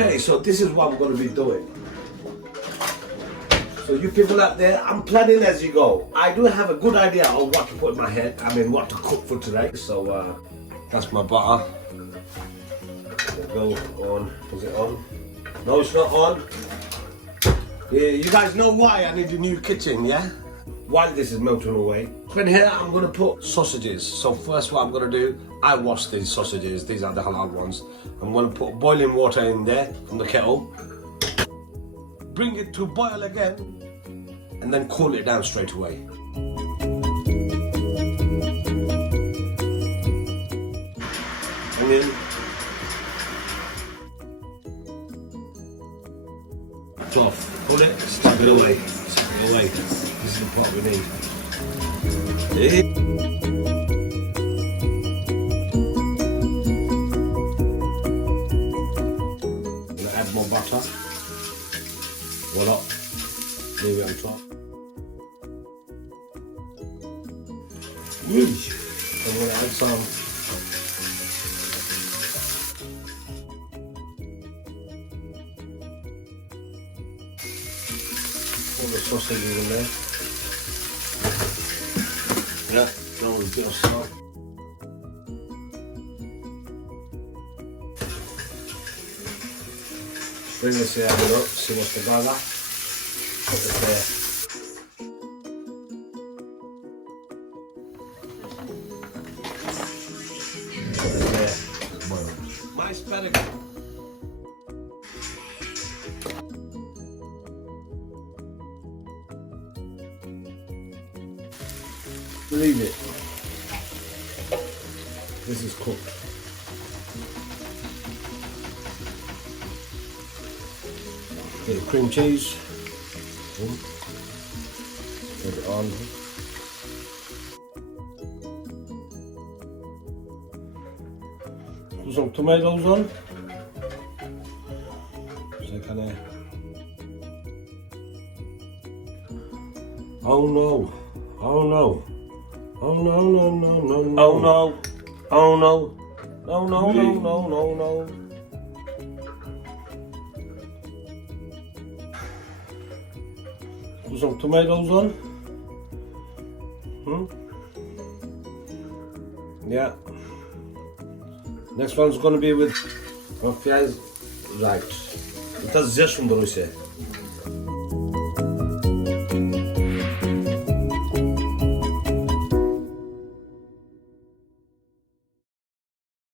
Okay, so this is what I'm going to be doing. So you people out there, I'm planning as you go. I do have a good idea of what to put in my head. I mean, what to cook for today. So that's my butter. It goes on. Is it on? No, it's not on. Yeah, you guys know why I need a new kitchen, yeah? While this is melting away. In here, I'm going to put sausages. So first what I'm going to do, I wash these sausages. These are the halal ones. I'm going to put boiling water in there from the kettle. Bring it to boil again. And then cool it down straight away. And then off. Pull it, stuck it away. Stuck it away. This is the part we need. I'm gonna add more butter. Voila. Leave it on top. I'm gonna add some all the sausages in there. Yeah, throw a bit of salt. Bring this here up, see what's together. Put it there. Put it there. My asparagus. Leave it. This is cooked. Bit of cream cheese. Put it on. Put some tomatoes on. So kind of. Oh no! Oh no! Oh no no no no no! Oh no! Oh no! No no no no no no! Put some tomatoes on. Yeah. Next one's gonna be with piaz right. It does zeshun boruse.